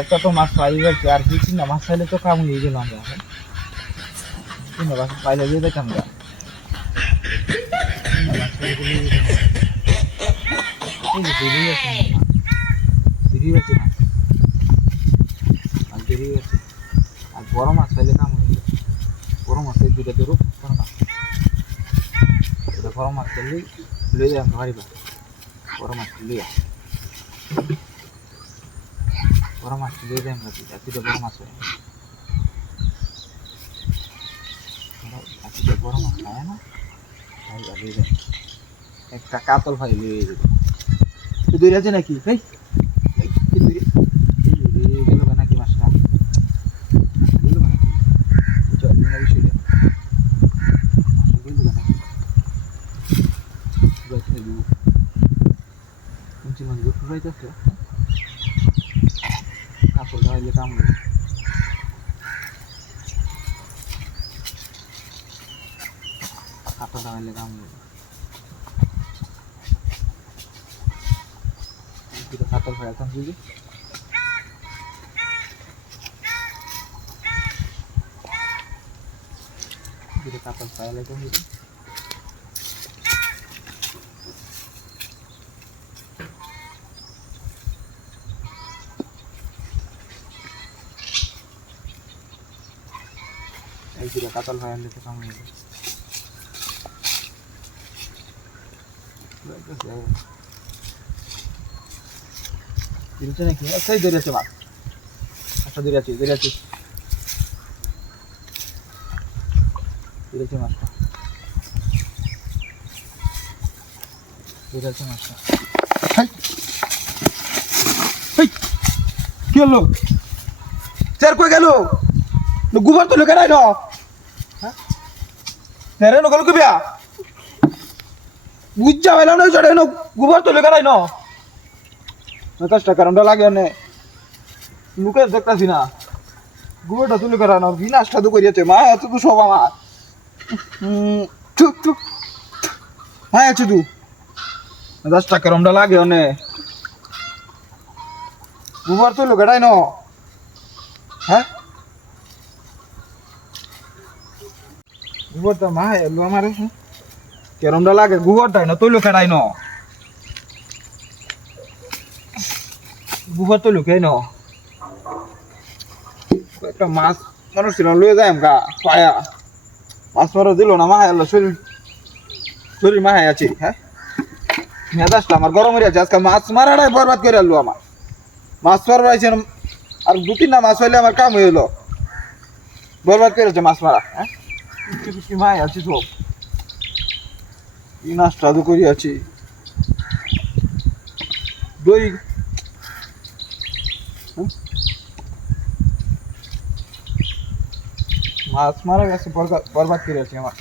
একটা তো মাছ পাই গেছে আর কি না মাছ পাইলে তো কাম হয়ে গেল আমরা এখন কিনা মাছ পাইলে দিয়ে দেখতাম না আর বড় মাছ পাইলে কাম হয়ে গেল বড় মাছ দুটা ধরো বড় মাছ বড় মাছ পেলে লয়ে যাম ধরিবা বড় মাছ লিয়া বড় মাছ লয়ে যাম নাকি দুটা বড় মাছ হয় দুটা বড় মাছ খায় না তাই লয়ে যাম একটা কাতল ভাই লয়ে যাবে তুই দূরে আছে নাকি এই গেল নাকি মাছটা গেল নাকি চল না বিষয়টা গেল নাকি বাচ্চা দিব কোনটি মানে দুটো রাইতাছে কাপড় লাগাইলে কাম হবে কাপড় লাগাইলে কাম হবে এটা কাপড় ফেলতাম বুঝি এটা কাপড় ফেলে তো বুঝি এই যে কাতল ভাই আনলে তো সামনে দিলছে নাকি সেই ধরেছে মাছ আচ্ছা ধরেছি ধরেছে মাছটা ধরেছে মাছটা কি হলো স্যার কই গেল গোবর তো লোকেরাই ন হ্যাঁ তেরে নকল কবিয়া বুঝা হইল না চড়ে ন গোবর তো লোকেরাই ন কষ্ট কারণটা লাগে অনে লোকের দেখতাছি না গোবরটা তুলে করানো বিনাশটা তো করিয়াছে মা এত তো সব আমার হ্যাঁ আছে তু 10 টাকা রমটা লাগে অনে গোবর তো লোকেরাই ন হ্যাঁ গোবরটা মা এলো আমার কেরমটা লাগে গোবরটাই না তৈল কেটাই ন গোবর তৈল কে ন একটা মাছ মানুষ ছিল লয়ে যায় আমকা পায়া মাছ মারা দিল না মাহাই এলো শরীর মাহাই আছে হ্যাঁ মেজাজটা আমার গরম হয়ে আছে আজকে মাছ মারাটাই বরবাদ করে আনলো আমার মাছ মারবাইছে আর 2-3টা মাছ হইলে আমার কাম হয়ে গেলো বরবাদ করেছে মাছ মারা হ্যাঁ কি মাই আছি সব কি নাস্তা তো করি আছি দই মাছ মারা গেছে বরবাদ করে আছি আমার